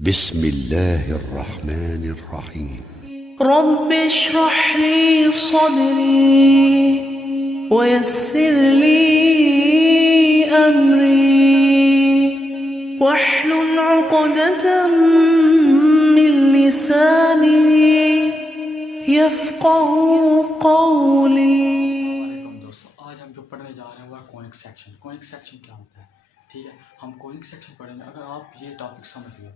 बिस्मिल्लाहिर्रहमानिर्रहीम। रब्बि इश्रह ली सदरी वयस्सिर ली अमरी वहलुल उक़दतम मिन लिसानी यफ़क़हू क़ौली। दोस्तों, आज हम जो पढ़ने जा रहे हैं वो है कॉनिक सेक्शन। कॉनिक सेक्शन क्या होता है? ठीक है, हम कॉनिक सेक्शन पढ़ेंगे। अगर आप ये टॉपिक समझ गए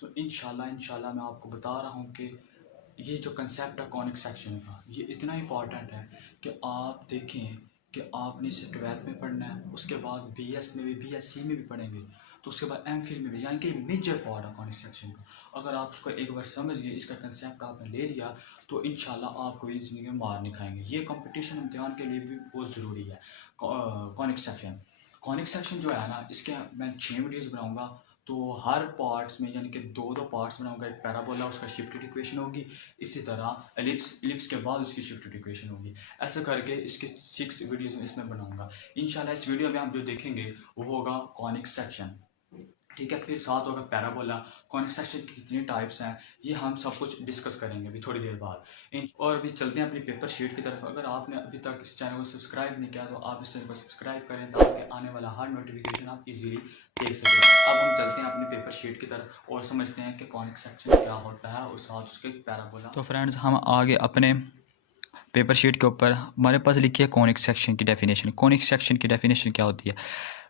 तो इंशाल्लाह मैं आपको बता रहा हूँ कि ये जो कंसेप्ट है कॉनिक सेक्शन का, ये इतना इम्पॉर्टेंट है कि आप देखें कि आपने इसे 12th में पढ़ना है, उसके बाद BS में भी, BSc में भी पढ़ेंगे, तो उसके बाद MPhil में भी, यानी कि मेजर पार्ट है कॉनिक सेक्शन का। अगर आप उसको एक बार समझ गए, इसका कंसेप्ट आपने ले लिया, तो इंशाल्लाह आपको ये ज़िंदगी में मार नहीं खाएंगे। ये कंपटीशन इम्तिहान के लिए भी बहुत ज़रूरी है कॉनिक सेक्शन। कॉनिक सेक्शन जो है ना, इसके मैं 6 वीडियोज़ बनाऊँगा, तो हर पार्ट्स में यानी कि दो पार्ट्स बनाऊंगा। एक पैराबोला, उसका शिफ्टेड इक्वेशन होगी, इसी तरह एलिप्स के बाद उसकी शिफ्टेड इक्वेशन होगी। ऐसा करके इसके 6 वीडियोस में इसमें बनाऊंगा। इंशाल्लाह इस वीडियो में हम जो देखेंगे वो होगा कॉनिक सेक्शन, ठीक है। फिर साथ होगा पैराबोला। कॉनिक सेक्शन की कितनी टाइप्स हैं ये हम सब कुछ डिस्कस करेंगे अभी थोड़ी देर बाद। और अभी चलते हैं अपनी पेपर शीट की तरफ। अगर आपने अभी तक इस चैनल को सब्सक्राइब नहीं किया तो आप इस चैनल को सब्सक्राइब करें ताकि आने वाला हर नोटिफिकेशन आप इजीली देख सकें। अब हम चलते हैं अपनी पेपर शीट की तरफ और समझते हैं कि कॉनिक सेक्शन क्या होता है और साथ उसके पैराबोला। तो फ्रेंड्स, हम आगे अपने पेपर शीट के ऊपर हमारे पास लिखी है कॉनिक सेक्शन की डेफिनेशन। कॉनिक सेक्शन की डेफिनेशन क्या होती है?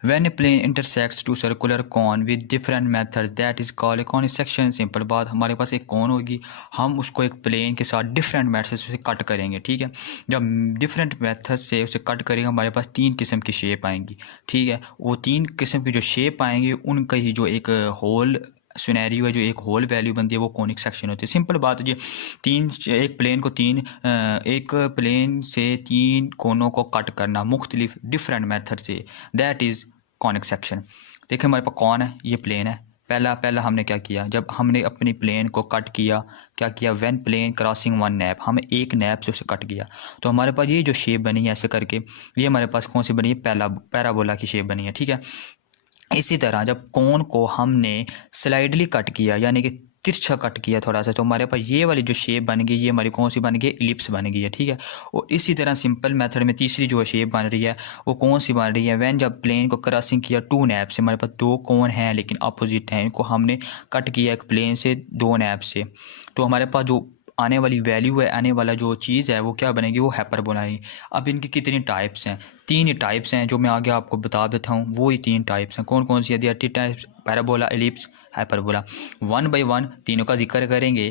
When a plane intersects two circular cone with different methods that is called a conic section. Simple बात, हमारे पास एक कॉन होगी, हम उसको एक प्लेन के साथ डिफरेंट मेथड से कट करेंगे, ठीक है। जब डिफरेंट मेथड से उसे कट करेंगे हमारे पास 3 किस्म की शेप आएंगी, ठीक है। वो 3 किस्म की जो शेप आएंगी उनका ही जो एक होल सिनेरियो है, जो एक होल वैल्यू बनती है, वो कॉनिक सेक्शन होती है। सिंपल बात है जी, एक प्लेन से 3 कोनों को कट करना मुख्तलिफ डिफरेंट मेथड से, दैट इज़ कॉनिक सेक्शन। देखिए हमारे पास कौन है, ये प्लेन है। पहला हमने क्या किया, जब हमने अपनी प्लेन को कट किया, क्या किया, when plane crossing one nappe, हमें एक नैप से उसे कट किया, तो हमारे पास ये जो शेप बनी है ऐसे करके, ये हमारे पास कौन सी बनी है, पैराबोला की शेप बनी है, ठीक है। इसी तरह जब कोन को हमने स्लाइडली कट किया यानी कि तिरछा कट किया थोड़ा सा, तो हमारे पास ये वाली जो शेप बन गई, ये हमारी कौन सी बन गई, इलिप्स बन गई है, ठीक है। और इसी तरह सिंपल मेथड में तीसरी जो शेप बन रही है वो कौन सी बन रही है, व्हेन जब प्लेन को क्रॉसिंग किया 2 नैप से, हमारे पास 2 कोन हैं लेकिन अपोजिट हैं, इनको हमने कट किया एक प्लेन से 2 नैप से, तो हमारे पास जो आने वाली वैल्यू है, आने वाला जो चीज़ है वो क्या बनेगी, वो हाइपरबोला है। अब इनकी कितनी टाइप्स हैं, 3 ही टाइप्स हैं जो मैं आगे आपको बता देता हूँ। वो ही 3 टाइप्स हैं। कौन कौन सी है, 3 types, parabola, ellipse, hyperbola. 1 by 1 तीनों का जिक्र करेंगे,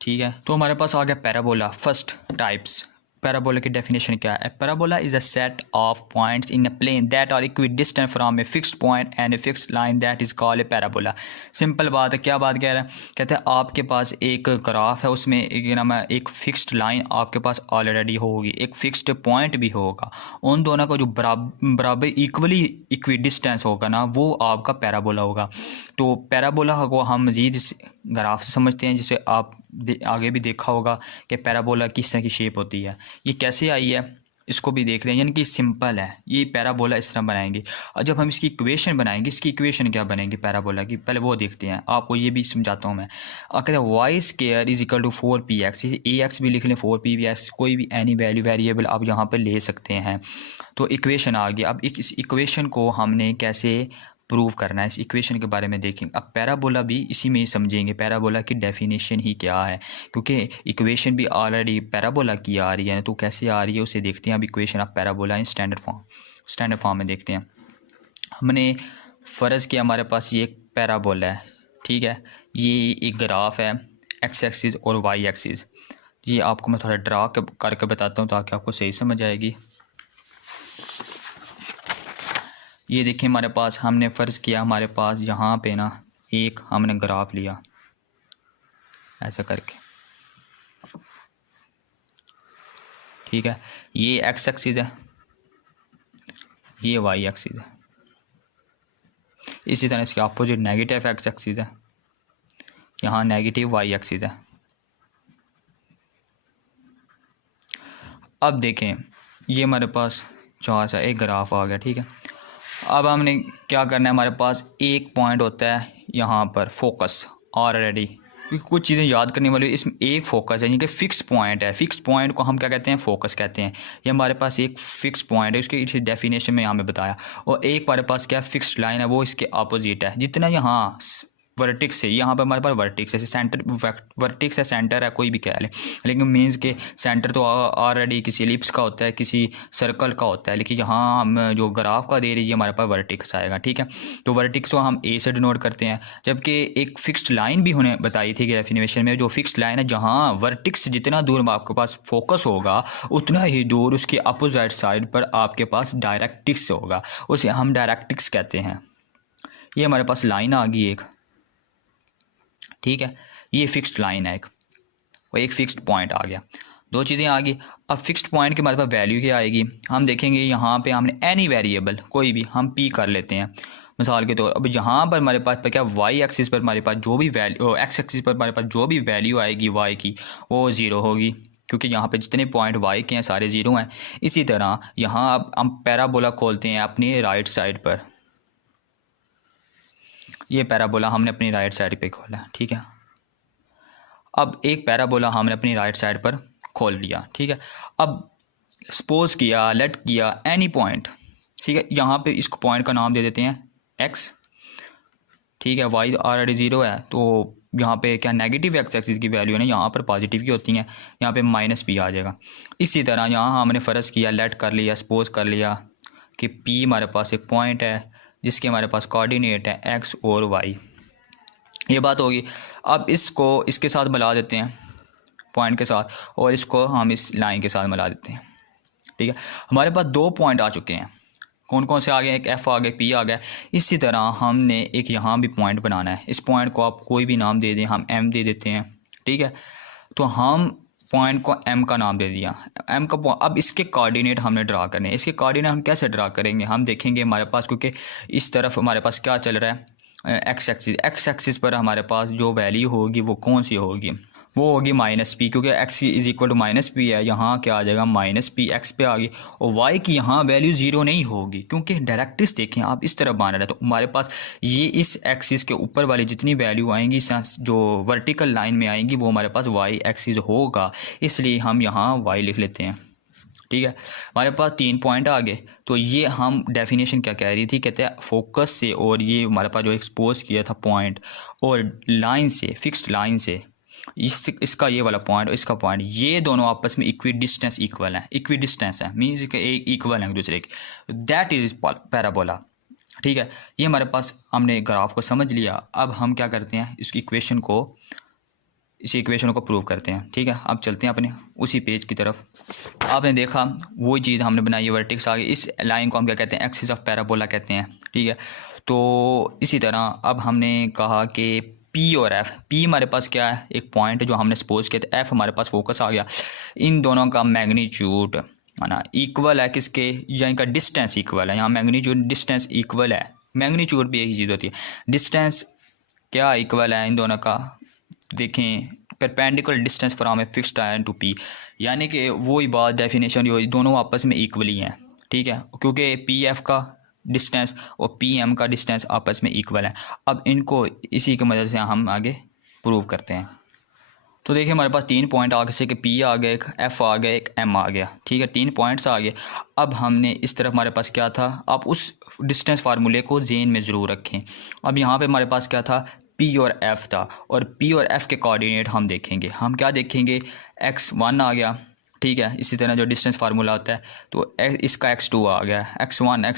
ठीक है। तो हमारे पास आ गया पैराबोला। फर्स्ट टाइप्स, पैराबोला की डेफिनेशन क्या है? Parabola is a set of points in a plane that are equidistant from a fixed point and a fixed line that is called a parabola. Simple बात है, क्या बात कह रहा है, कहते हैं आपके पास एक ग्राफ है, उसमें एक नाम है, एक फिक्स्ड लाइन आपके पास ऑलरेडी होगी, एक फिक्स्ड पॉइंट भी होगा, उन दोनों का जो बराबर इक्वली इक्विडिस्टेंस होगा ना, वो आपका पैराबोला होगा। तो पैराबोला को हम मज़ीद इस ग्राफ से समझते हैं, जिसे आप आगे भी देखा होगा कि पैराबोला किस तरह की शेप होती है। ये कैसे आई है इसको भी देख रहे हैं, यानी कि सिंपल है, ये पैराबोला इस तरह बनाएंगे। और जब हम इसकी इक्वेशन बनाएंगे, इसकी इक्वेशन क्या बनेगी पैराबोला की, पहले वो देखते हैं, आपको ये भी समझाता हूँ मैं। कहते हैं Y square is equal to 4px, ax भी लिख लें, 4px, कोई भी एनी वैल्यू वेरिएबल आप यहाँ पर ले सकते हैं। तो इक्वेशन आ गई। अब इस इक्वेशन को हमने कैसे प्रूव करना है, इस इक्वेशन के बारे में देखेंगे। अब पैराबोला भी इसी में ही समझेंगे, पैराबोला की डेफिनेशन ही क्या है, क्योंकि इक्वेशन भी ऑलरेडी पैराबोला की आ रही है, तो कैसे आ रही है उसे देखते हैं। अब equation of parabola in standard form में देखते हैं। हमने फ़र्ज़ किया हमारे पास ये एक पैराबोला है, ठीक है। ये एक ग्राफ है, एक्स एक्सिस और वाई एक्सिस। ये आपको मैं थोड़ा ड्रा करके बताता हूँ ताकि आपको सही समझ आएगी। ये देखिए हमारे पास, हमने फ़र्ज़ किया हमारे पास यहाँ पे ना एक हमने ग्राफ लिया ऐसा करके, ठीक है। ये एक्स एक्सिस है, ये वाई एक्सिस है। इसी तरह इसके अपोजिट नेगेटिव एक्स एक्सिस है, यहाँ नेगेटिव वाई एक्सिस है। अब देखें ये हमारे पास चार सा एक ग्राफ आ गया, ठीक है। अब हमने क्या करना है, हमारे पास एक पॉइंट होता है यहाँ पर फोकस, ऑलरेडी, क्योंकि कुछ चीज़ें याद करने वाली, इसमें एक फोकस है, यानी कि फ़िक्स पॉइंट है। फ़िक्स पॉइंट को हम क्या कहते हैं, फोकस कहते हैं। ये हमारे पास एक फ़िक्स पॉइंट है, उसकी इसी डेफिनेशन में यहाँ में बताया। और एक हमारे पास क्या फिक्स्ड लाइन है, वो इसके अपोजिट है। जितना यहाँ वर्टिक्स है, यहाँ पर हमारे पास वर्टिक्स है, सेंटर वर्टिक्स है, सेंटर है, कोई भी कह ले, लेकिन मीन्स के सेंटर तो ऑलरेडी किसी एलिप्स का होता है, किसी सर्कल का होता है, लेकिन यहाँ हम जो ग्राफ का दे रही है हमारे पास वर्टिक्स आएगा। ठीक है, तो वर्टिक्स को हम ए से डिनोट करते हैं। जबकि एक फिक्स्ड लाइन भी होने बताई थी कि डेफिनेशन में, जो फिक्स्ड लाइन है जहाँ वर्टिक्स जितना दूर आपके पास फोकस होगा उतना ही दूर उसके अपोजिट साइड पर आपके पास डायरेक्ट्रिक्स होगा, उसे हम डायरेक्ट्रिक्स कहते हैं। ये हमारे पास लाइन आ गई एक, ठीक है, ये फिक्स्ड लाइन है एक, और एक फिक्स्ड पॉइंट आ गया, दो चीज़ें आ गई। अब फिक्स्ड पॉइंट के हमारे पास वैल्यू क्या आएगी, हम देखेंगे यहाँ पे हमने एनी वेरिएबल कोई भी हम पी कर लेते हैं मिसाल के तौर। अब यहाँ पर हमारे पास क्या वाई एक्सिस पर हमारे पास जो भी वैल्यू, एक्स एक्सिस पर हमारे पास जो भी वैल्यू आएगी वाई की वो ज़ीरो होगी, क्योंकि यहाँ पे जितने पॉइंट वाई के हैं सारे ज़ीरो हैं। इसी तरह यहाँ अब हम पैराबोला खोलते हैं अपनी राइट साइड पर, ये पैराबोला हमने अपनी राइट साइड पे खोला, ठीक है। अब एक पैराबोला हमने अपनी राइट साइड पर खोल लिया, ठीक है। अब सपोज किया, लेट किया एनी पॉइंट, ठीक है, यहाँ पे इसको पॉइंट का नाम दे देते हैं एक्स, ठीक है। वाई ऑलरेडी ज़ीरो है, तो यहाँ पे क्या नेगेटिव एक्स एक्सिस की वैल्यू है ना, यहाँ पर पॉजिटिव की होती हैं, यहाँ पे माइनस पी आ जाएगा। इसी तरह यहाँ हमने फ़र्ज़ किया, लेट कर लिया, सपोज कर लिया कि पी हमारे पास एक पॉइंट है जिसके हमारे पास कोऑर्डिनेट है एक्स और वाई, ये बात होगी। अब इसको इसके साथ मिला देते हैं पॉइंट के साथ, और इसको हम इस लाइन के साथ मिला देते हैं, ठीक है। हमारे पास दो पॉइंट आ चुके हैं, कौन कौन से आ गए, एक एफ आ गया, पी आ गया। इसी तरह हमने एक यहाँ भी पॉइंट बनाना है, इस पॉइंट को आप कोई भी नाम दे दें, हम एम दे देते हैं, ठीक है। तो हम पॉइंट को एम का नाम दे दिया, एम का। अब इसके कोऑर्डिनेट हमने ड्रा करने हैं। इसके कोऑर्डिनेट हम कैसे ड्रा करेंगे, हम देखेंगे हमारे पास, क्योंकि इस तरफ हमारे पास क्या चल रहा है, एक्स एक्सिस, एक्स एक्सिस पर हमारे पास जो वैल्यू होगी वो कौन सी होगी, वो होगी माइनस पी, क्योंकि X is equal to minus P है, यहाँ क्या आ जाएगा माइनस पी एक्स पे आ गई। और वाई की यहाँ वैल्यू ज़ीरो नहीं होगी, क्योंकि डायरेक्ट्रिक्स देखें आप इस तरफ बना रहे, तो हमारे पास ये इस एक्सिस के ऊपर वाली जितनी वैल्यू आएंगी जो वर्टिकल लाइन में आएंगी वो हमारे पास वाई एक्सिस होगा, इसलिए हम यहाँ वाई लिख लेते हैं, ठीक है। हमारे पास तीन पॉइंट आ गए। तो ये हम डेफिनेशन क्या कह रही थी, कहते हैं फोकस से और ये हमारे पास जो एक्सपोज किया था पॉइंट और लाइन से, फिक्स्ड लाइन से, इसका ये वाला पॉइंट और इसका पॉइंट, ये दोनों आपस में इक्वी डिस्टेंस इक्वल है, इक्वी डिस्टेंस है, मीन्स के इक्वल है दूसरे के, दैट इज पैराबोला, ठीक है। ये हमारे पास हमने ग्राफ को समझ लिया। अब हम क्या करते हैं, इसकी इक्वेशन को, इस इक्वेशन को प्रूव करते हैं, ठीक है। अब चलते हैं अपने उसी पेज की तरफ। आपने देखा वही चीज़ हमने बनाई है, वर्टिक्स आ गई, इस लाइन को हम क्या कहते हैं, एक्सिस ऑफ पैराबोला कहते हैं, ठीक है। तो इसी तरह अब हमने कहा कि पी और एफ, पी हमारे पास क्या है, एक पॉइंट जो हमने सपोज किया था, एफ हमारे पास फोकस आ गया। इन दोनों का मैग्नीट्यूड है ना इक्वल है किसके, या इनका डिस्टेंस इक्वल है, यहाँ मैग्नीट्यूड डिस्टेंस इक्वल है, मैग्नीट्यूड भी एक ही चीज़ होती है, डिस्टेंस क्या इक्वल है इन दोनों का, देखें perpendicular distance from a fixed line to P, यानी कि वही बात डेफिनेशन जो दोनों आपस में इक्वली हैं, ठीक है, क्योंकि पी एफ का डिस्टेंस और पी एम का डिस्टेंस आपस में इक्वल है। अब इनको इसी की मदद से हम आगे प्रूव करते हैं। तो देखिए हमारे पास तीन पॉइंट आ गए, जैसे कि पी आ गया, एक एफ आ गया, एक एम आ गया, ठीक है, तीन पॉइंट्स आ गए। अब हमने इस तरफ हमारे पास क्या था, आप उस डिस्टेंस फार्मूले को ज़हन में ज़रूर रखें। अब यहाँ पे हमारे पास क्या था, पी और एफ था, और पी और एफ के कोऑर्डिनेट हम देखेंगे, हम क्या देखेंगे, x1 आ गया, ठीक है। इसी तरह जो डिस्टेंस फार्मूला होता है, तो इसका x2 आ गया, x1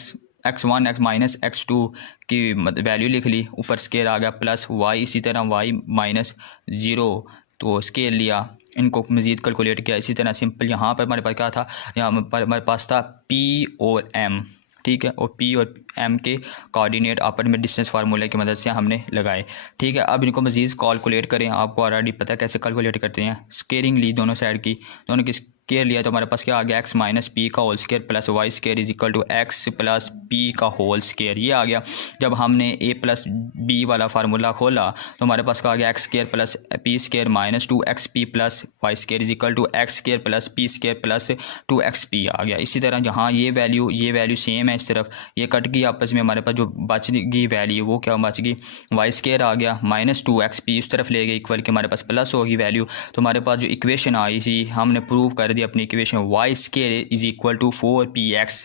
x माइनस x2 की वैल्यू लिख ली, ऊपर स्केल आ गया प्लस y, इसी तरह y माइनस 0, तो स्केल लिया, इनको मज़ीद कैलकुलेट किया। इसी तरह सिंपल यहाँ पर हमारे पास क्या था, यहाँ पर हमारे पास था p और m, ठीक है, और p और m के कोऑर्डिनेट आपस में डिस्टेंस फार्मूले की मदद से हमने लगाए, ठीक है। अब इनको मज़ीद कैलकुलेट करें, आपको ऑलरेडी पता है कैसे कैलकुलेट करते हैं, स्केलिंग ली दोनों साइड की, दोनों की स्केयर लिया तो हमारे पास क्या आ गया, एक्स माइनस पी का whole square plus Y square is equal to X plus P का होल स्केयर, ये आ गया। जब हमने ए प्लस बी वाला फार्मूला खोला तो हमारे पास क्या आ गया, X square plus P square minus 2xp plus Y square is equal to X square plus P square plus 2xp आ गया। इसी तरह जहाँ ये वैल्यू सेम है, इस तरफ ये कट गई आपस में, हमारे पास जो बच गई वैल्यू वो क्या बच गई, वाई स्केयर आ गया माइनस 2xp उस तरफ ले गए इक्वल के हमारे पास प्लस होगी वैल्यू। तो हमारे पास जो इक्वेशन आई थी हमने प्रूव कर दी अपनी equation, Y square is equal to 4px,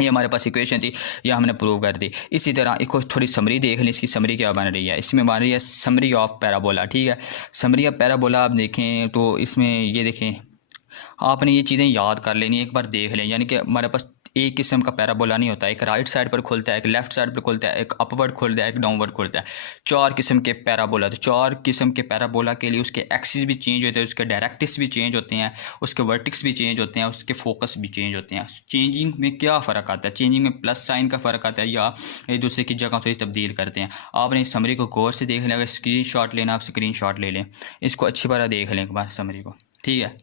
ये हमारे पास इक्वेशन थी, ये हमने प्रूव कर दी। इसी तरह एक थोड़ी समरी देख लें, इसकी समरी क्या बन रही है। इसमें बन रही है समरी ऑफ पैराबोला, ठीक है। समरी ऑफ पैराबोला आप देखें तो इसमें ये देखें, आपने ये चीज़ें याद कर लेनी, एक बार देख लें। यानी कि हमारे पास एक किस्म का पैराबोला नहीं होता, एक राइट साइड पर खुलता है, एक लेफ्ट साइड पर खुलता है, एक अपवर्ड खुलता है, एक डाउनवर्ड खुलता है। 4 किस्म के पैराबोला, तो 4 किस्म के पैराबोला के लिए उसके एक्सिस भी चेंज होते हैं, उसके डायरेक्टिक्स भी चेंज होते हैं, उसके वर्टिक्स भी चेंज होते हैं, उसके फोकस भी चेंज होते हैं। चेंजिंग में क्या फ़र्क आता है, चेंजिंग में प्लस साइन का फ़र्क आता है या एक दूसरे की जगह से तब्दील करते हैं। आपने इस समरी को गौर से देख लें, अगर स्क्रीन शॉट लेना आप स्क्रीन शॉट ले लें, इसको अच्छी तरह देख लें एक बार समरी को, ठीक है।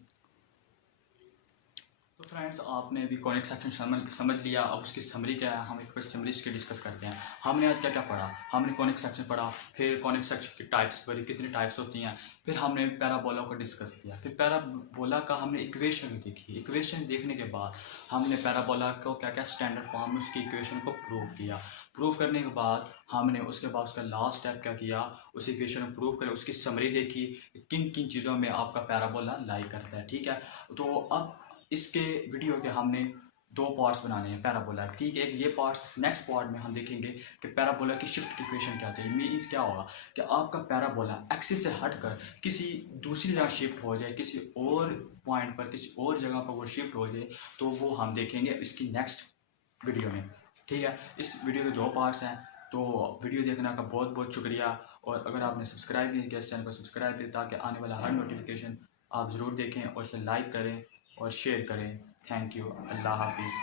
फ्रेंड्स आपने अभी कॉनिक सेक्शन समझ लिया, अब उसकी समरी क्या है, हम एक बार समरी उसकी डिस्कस करते हैं। हमने आज क्या क्या पढ़ा, हमने कॉनिक सेक्शन पढ़ा, फिर कॉनिक सेक्शन की टाइप्स पढ़ी, कितनी टाइप्स होती हैं, फिर हमने पैराबोला को डिस्कस किया, फिर पैराबोला का हमने इक्वेशन देखी। इक्वेशन देखने के बाद हमने पैराबोला को क्या क्या स्टैंडर्ड फॉर्म में उसकी इक्वेशन को प्रूव किया। प्रूव करने के बाद हमने उसके बाद उसका लास्ट स्टेप क्या किया, उस इक्वेशन को प्रूव कर उसकी समरी देखी, किन किन चीज़ों में आपका पैराबोला लाई करता है, ठीक है। तो अब इसके वीडियो के हमने 2 पार्ट्स बनाने हैं पैराबोला, ठीक है। एक ये पार्ट्स, नेक्स्ट पार्ट में हम देखेंगे कि पैराबोला की शिफ्ट इक्वेशन क्या होती है। मीन्स क्या होगा कि आपका पैराबोला एक्सिस से हटकर किसी दूसरी जगह शिफ्ट हो जाए, किसी और पॉइंट पर, किसी और जगह पर वो शिफ्ट हो जाए, तो वो हम देखेंगे इसकी नेक्स्ट वीडियो में, ठीक है। इस वीडियो के 2 पार्ट्स हैं, तो वीडियो देखने का बहुत बहुत शुक्रिया। और अगर आपने सब्सक्राइब नहीं किया इस चैनल को सब्सक्राइब करें ताकि आने वाला हर नोटिफिकेशन आप ज़रूर देखें और इसे लाइक करें और शेयर करें। थैंक यू, अल्लाह हाफिज़।